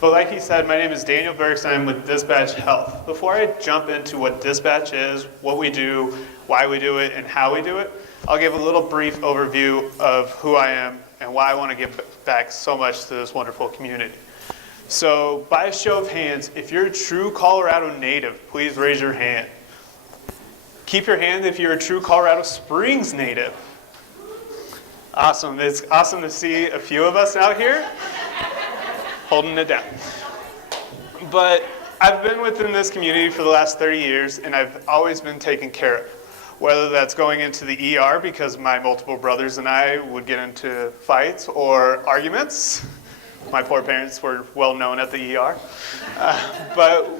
But like he said, my name is Daniel Burks, and I'm with Dispatch Health. Before I jump into what Dispatch is, what we do, why we do it, and how we do it, I'll give a little brief overview of who I am and why I want to give back so much to this wonderful community. So by a show of hands, if you're a true Colorado native, please raise your hand. Keep your hand if you're a true Colorado Springs native. Awesome. It's awesome to see a few of us out here holding it down. But I've been within this community for the last 30 years, and I've always been taken care of. Whether that's going into the ER because my multiple brothers and I would get into fights or arguments. My poor parents were well known at the ER. But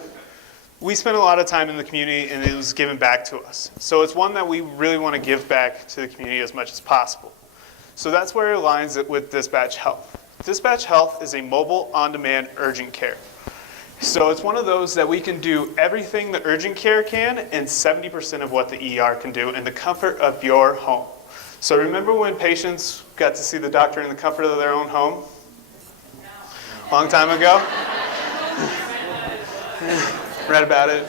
we spent a lot of time in the community, and it was given back to us. So it's one that we really want to give back to the community as much as possible. So that's where it aligns it with Dispatch Health. Dispatch Health is a mobile, on-demand urgent care. So it's one of those that we can do everything the urgent care can and 70% of what the ER can do in the comfort of your home. So remember when patients got to see the doctor in the comfort of their own home? Long time ago? Read about it.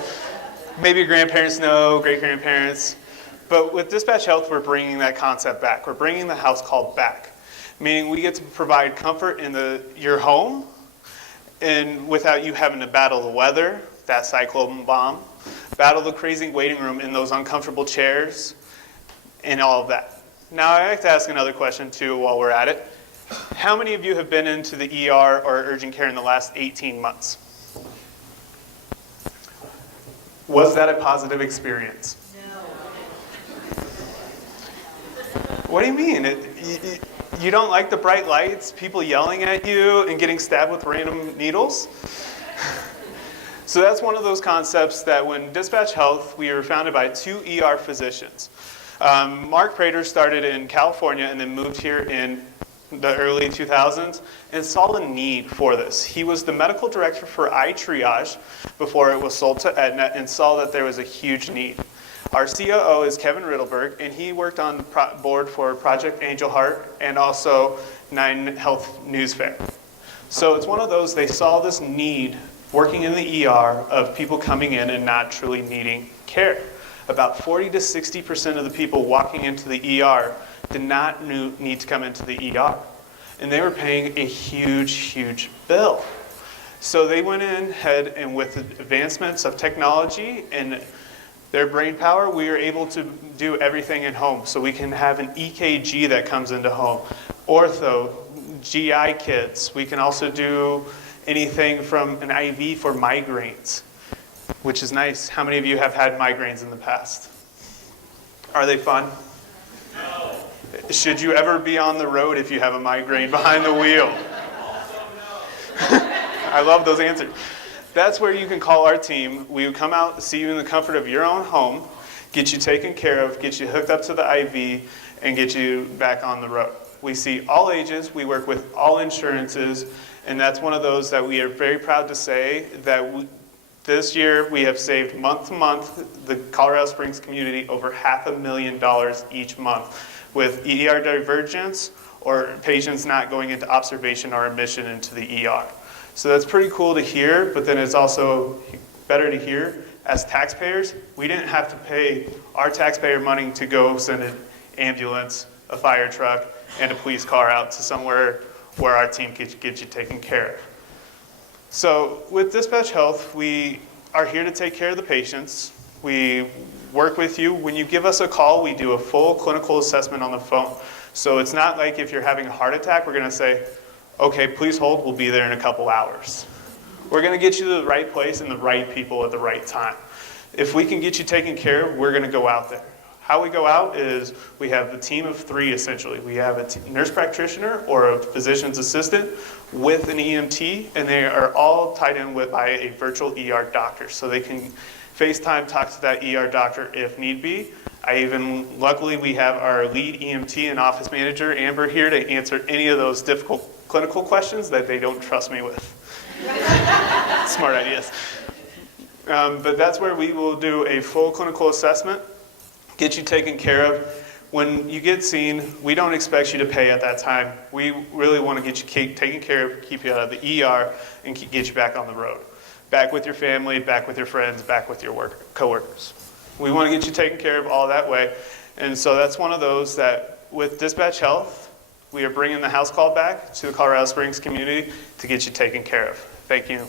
Maybe your grandparents know, great-grandparents. But with Dispatch Health, we're bringing that concept back. We're bringing the house call back, meaning we get to provide comfort in your home and without you having to battle the weather, that cyclone bomb, battle the crazy waiting room in those uncomfortable chairs, and all of that. Now, I'd like to ask another question, too, while we're at it. How many of you have been into the ER or urgent care in the last 18 months? Was that a positive experience? No. What do you mean? You don't like the bright lights, people yelling at you, and getting stabbed with random needles? So that's one of those concepts that when Dispatch Health, we were founded by 2 ER physicians. Mark Prater started in California and then moved here in the early 2000s and saw a need for this. He was the medical director for iTriage before it was sold to Aetna and saw that there was a huge need. Our COO is Kevin Riddleberg, and he worked on the board for Project Angel Heart and also 9 Health News Fair. So it's one of those, they saw this need working in the ER of people coming in and not truly needing care. About 40 to 60% of the people walking into the ER did not need to come into the ER. And they were paying a huge, huge bill. So they went in ahead and with advancements of technology and their brain power, we are able to do everything in home. So we can have an EKG that comes into home, ortho, GI kits. We can also do anything from an IV for migraines, which is nice. How many of you have had migraines in the past? Are they fun? No. Should you ever be on the road if you have a migraine behind the wheel? Also no. I love those answers. That's where you can call our team. We would come out, see you in the comfort of your own home, get you taken care of, get you hooked up to the IV, and get you back on the road. We see all ages. We work with all insurances, and that's one of those that we are very proud to say that this year we have saved month to month the Colorado Springs community over $500,000 each month with ER divergence or patients not going into observation or admission into the ER. So that's pretty cool to hear, but then it's also better to hear as taxpayers, we didn't have to pay our taxpayer money to go send an ambulance, a fire truck, and a police car out to somewhere where our team could get you taken care of. So with Dispatch Health, we are here to take care of the patients. We work with you. When you give us a call, we do a full clinical assessment on the phone. So it's not like if you're having a heart attack, we're going to say, okay, please hold, we'll be there in a couple hours. We're going to get you to the right place and the right people at the right time. If we can get you taken care of, we're going to go out there. How we go out is we have a team of 3 essentially. We have a nurse practitioner or a physician's assistant with an EMT, and they are all tied in by a virtual ER doctor. So they can FaceTime talk to that ER doctor if need be. Luckily we have our lead EMT and office manager, Amber, here to answer any of those difficult clinical questions that they don't trust me with. Smart ideas. But that's where we will do a full clinical assessment, get you taken care of. when you get seen, we don't expect you to pay at that time. We really want to get you taken care of, keep you out of the ER, and get you back on the road. Back with your family, back with your friends, back with your coworkers. We want to get you taken care of all that way. And so that's one of those that with Dispatch Health, we are bringing the house call back to the Colorado Springs community to get you taken care of. Thank you.